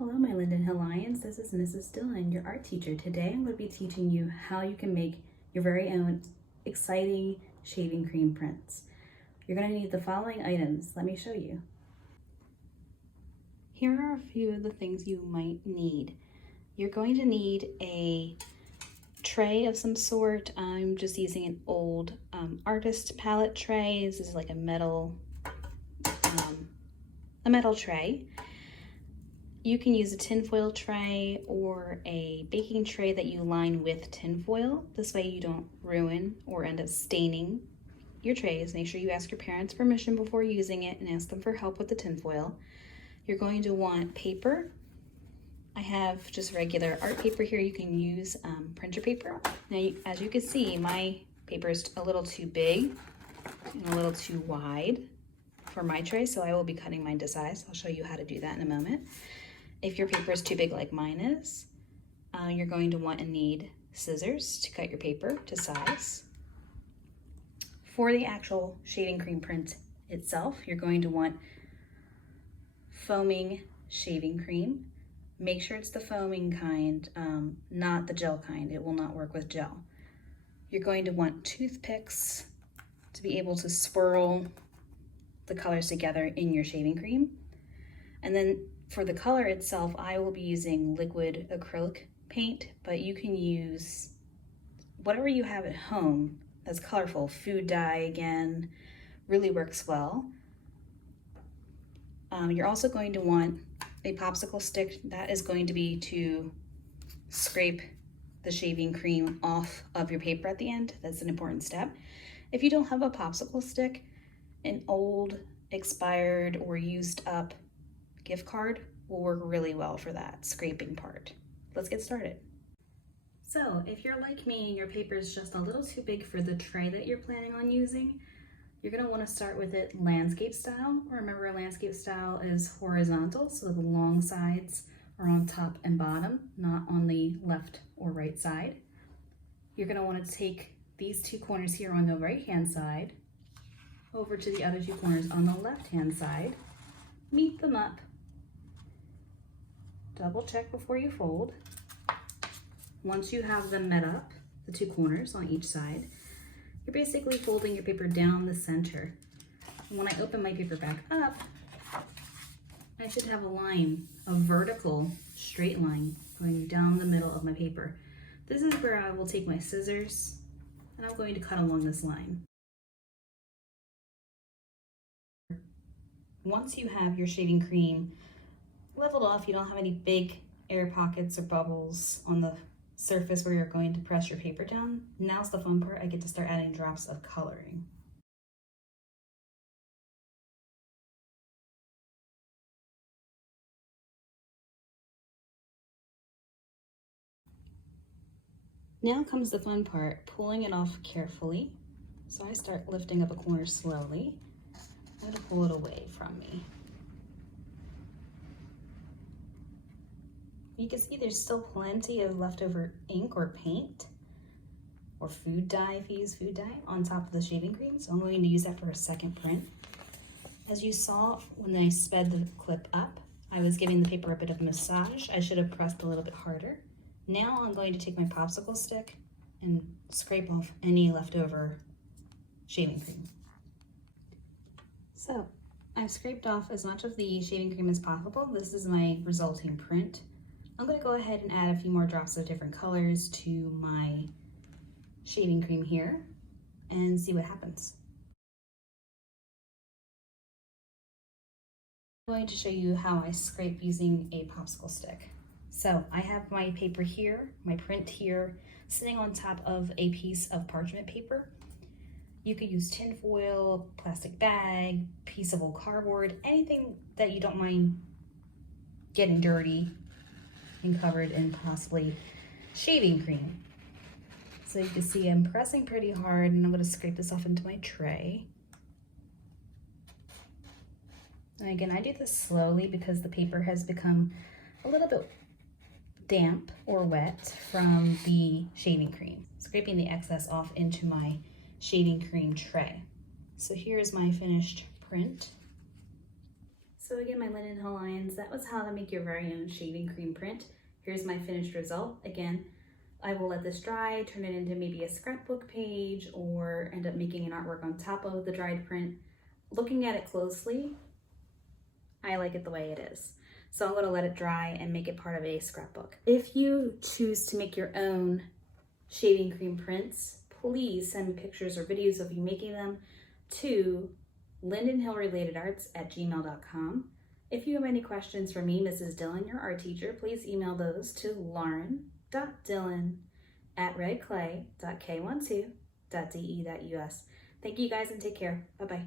Hello, my Linden Hill Lions. This is Mrs. Dillon, your art teacher. Today I'm going to be teaching you how you can make your very own exciting shaving cream prints. You're going to need the following items. Let me show you. Here are a few of the things you might need. You're going to need a tray of some sort. I'm just using an old artist palette tray. This is like a metal tray. You can use a tinfoil tray or a baking tray that you line with tinfoil. This way you don't ruin or end up staining your trays. Make sure you ask your parents' permission before using it and ask them for help with the tinfoil. You're going to want paper. I have just regular art paper here. You can use printer paper. Now, as you can see, my paper is a little too big and a little too wide for my tray, so I will be cutting mine to size. I'll show you how to do that in a moment. If your paper is too big like mine is, you're going to want and need scissors to cut your paper to size. For the actual shaving cream print itself, you're going to want foaming shaving cream. Make sure it's the foaming kind, not the gel kind. It will not work with gel. You're going to want toothpicks to be able to swirl the colors together in your shaving cream. And then for the color itself, I will be using liquid acrylic paint, but you can use whatever you have at home that's colorful. Food dye, again, really works well. You're also going to want a popsicle stick. That is going to be to scrape the shaving cream off of your paper at the end. That's an important step. If you don't have a popsicle stick, an old, expired, or used up gift card will work really well for that scraping part. Let's get started. So if you're like me and your paper is just a little too big for the tray that you're planning on using, you're going to want to start with it landscape style. Remember, landscape style is horizontal, so the long sides are on top and bottom, not on the left or right side. You're going to want to take these two corners here on the right hand side over to the other two corners on the left hand side, meet them up. Double check before you fold. Once you have them met up, the two corners on each side, you're basically folding your paper down the center. And when I open my paper back up, I should have a line, a vertical straight line going down the middle of my paper. This is where I will take my scissors and I'm going to cut along this line. Once you have your shaving cream leveled off, you don't have any big air pockets or bubbles on the surface where you're going to press your paper down. Now's the fun part. I get to start adding drops of coloring. Now comes the fun part, pulling it off carefully. So I start lifting up a corner slowly. I'm going to pull it away from me. You can see there's still plenty of leftover ink or paint or food dye, if you use food dye, on top of the shaving cream. So I'm going to use that for a second print. As you saw when I sped the clip up, I was giving the paper a bit of a massage. I should have pressed a little bit harder. Now I'm going to take my popsicle stick and scrape off any leftover shaving cream. So I've scraped off as much of the shaving cream as possible. This is my resulting print. I'm going to go ahead and add a few more drops of different colors to my shaving cream here and see what happens. I'm going to show you how I scrape using a popsicle stick. So I have my paper here, my print here, sitting on top of a piece of parchment paper. You could use tinfoil, plastic bag, piece of old cardboard, anything that you don't mind getting dirty and covered in possibly shaving cream. So you can see I'm pressing pretty hard and I'm going to scrape this off into my tray. And again, I do this slowly because the paper has become a little bit damp or wet from the shaving cream. Scraping the excess off into my shaving cream tray. So here's my finished print. So again, my Linden Hill Lions, that was how to make your very own shaving cream print. Here's my finished result. Again, I will let this dry, turn it into maybe a scrapbook page, or end up making an artwork on top of the dried print. Looking at it closely, I like it the way it is. So I'm going to let it dry and make it part of a scrapbook. If you choose to make your own shaving cream prints, please send me pictures or videos of you making them to lindenhillrelatedarts@gmail.com. If you have any questions for me, Mrs. Dillon, your art teacher, please email those to lauren.dillon@redclay.k12.de.us. Thank you guys and take care. Bye-bye.